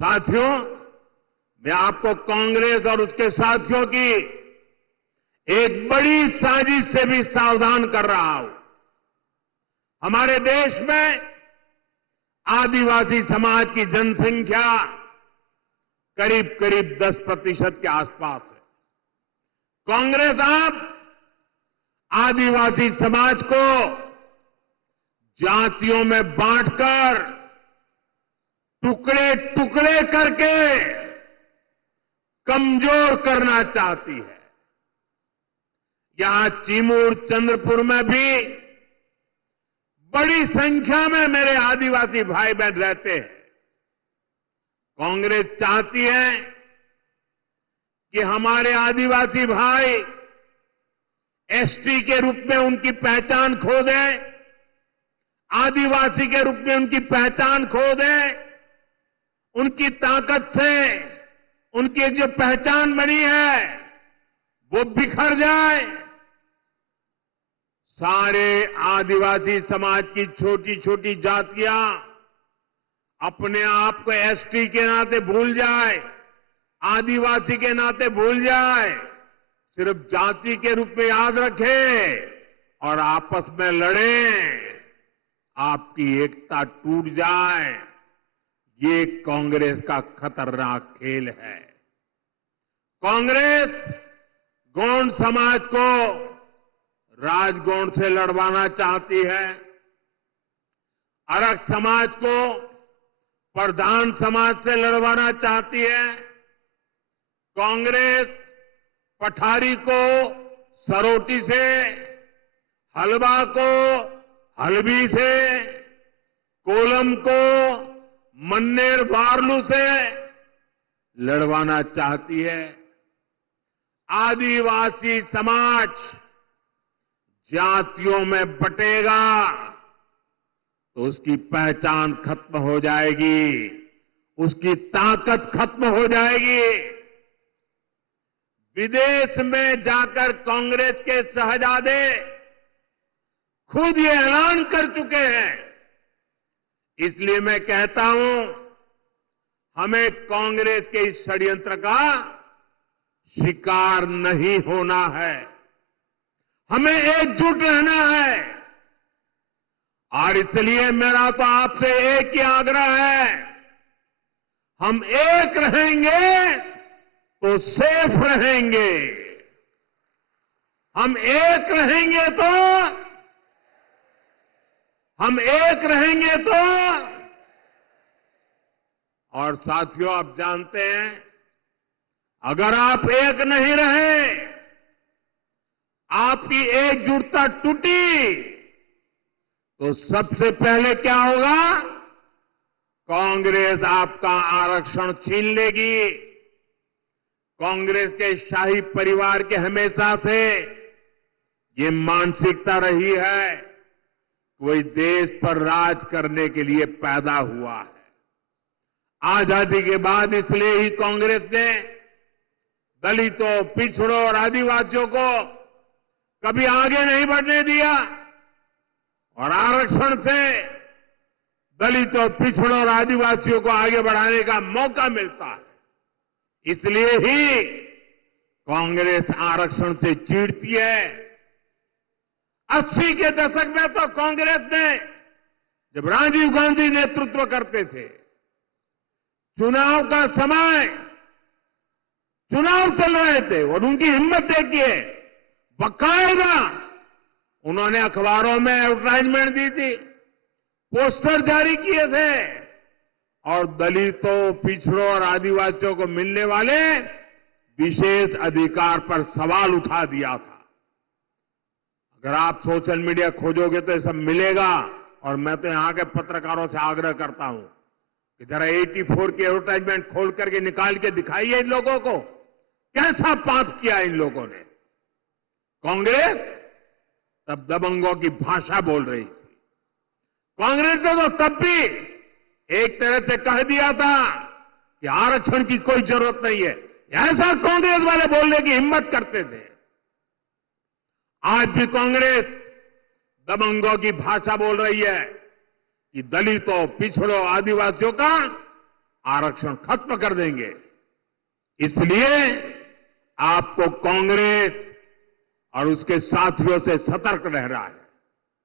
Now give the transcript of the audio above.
साथियों, मैं आपको कांग्रेस और उसके साथियों की एक बड़ी साजिश से भी सावधान कर रहा हूं। हमारे देश में आदिवासी समाज की जनसंख्या करीब करीब 10% के आसपास है। कांग्रेस अब आदिवासी समाज को जातियों में बांटकर टुकड़े टुकड़े करके कमजोर करना चाहती है। यहां चिमूर चंद्रपुर में भी बड़ी संख्या में मेरे आदिवासी भाई बहन रहते हैं। कांग्रेस चाहती है कि हमारे आदिवासी भाई एसटी के रूप में उनकी पहचान खो दें, आदिवासी के रूप में उनकी पहचान खो दें, उनकी ताकत से उनकी जो पहचान बनी है वो बिखर जाए। सारे आदिवासी समाज की छोटी छोटी जातियां अपने आप को एसटी के नाते भूल जाए, आदिवासी के नाते भूल जाए, सिर्फ जाति के रूप में याद रखें और आपस में लड़ें, आपकी एकता टूट जाए। ये कांग्रेस का खतरनाक खेल है। कांग्रेस गौंड समाज को राजगौंड से लड़वाना चाहती है, अरग समाज को प्रधान समाज से लड़वाना चाहती है। कांग्रेस पठारी को सरोटी से, हलवा को हलबी से, कोलम को मन्नेर वारलू से लड़वाना चाहती है। आदिवासी समाज जातियों में बटेगा तो उसकी पहचान खत्म हो जाएगी, उसकी ताकत खत्म हो जाएगी। विदेश में जाकर कांग्रेस के शहजादे खुद ये ऐलान कर चुके हैं। इसलिए मैं कहता हूं, हमें कांग्रेस के इस षड्यंत्र का शिकार नहीं होना है, हमें एकजुट रहना है। और इसलिए मेरा तो आपसे एक ही आग्रह है, हम एक रहेंगे तो सेफ रहेंगे, हम एक रहेंगे तो और साथियों, आप जानते हैं, अगर आप एक नहीं रहे, आपकी एकजुटता टूटी, तो सबसे पहले क्या होगा? कांग्रेस आपका आरक्षण छीन लेगी। कांग्रेस के शाही परिवार के हमेशा से ये मानसिकता रही है, कोई देश पर राज करने के लिए पैदा हुआ है। आजादी के बाद इसलिए ही कांग्रेस ने दलितों, पिछड़ों और आदिवासियों को कभी आगे नहीं बढ़ने दिया और आरक्षण से दलितों, पिछड़ों और आदिवासियों को आगे बढ़ाने का मौका मिलता है। इसलिए ही कांग्रेस आरक्षण से चिढ़ती है। 80 के दशक में तो कांग्रेस ने, जब राजीव गांधी नेतृत्व करते थे, चुनाव का समय, चुनाव चल रहे थे और उनकी हिम्मत देखिए, बाकायदा उन्होंने अखबारों में एडवर्टाइजमेंट दी थी, पोस्टर जारी किए थे और दलितों, पिछड़ों और आदिवासियों को मिलने वाले विशेष अधिकार पर सवाल उठा दिया था। अगर आप सोशल मीडिया खोजोगे तो ये सब मिलेगा। और मैं तो यहां के पत्रकारों से आग्रह करता हूं कि जरा 84 की एडवर्टाइजमेंट खोल करके निकाल के दिखाइए इन लोगों को, कैसा पाप किया इन लोगों ने। कांग्रेस तब दबंगों की भाषा बोल रही थी। कांग्रेस ने तो तब भी एक तरह से कह दिया था कि आरक्षण की कोई जरूरत नहीं है। ऐसा कांग्रेस वाले बोलने की हिम्मत करते थे। आज भी कांग्रेस दबंगों की भाषा बोल रही है कि दलितों, पिछड़ों, आदिवासियों का आरक्षण खत्म कर देंगे। इसलिए आपको कांग्रेस और उसके साथियों से सतर्क रहना है।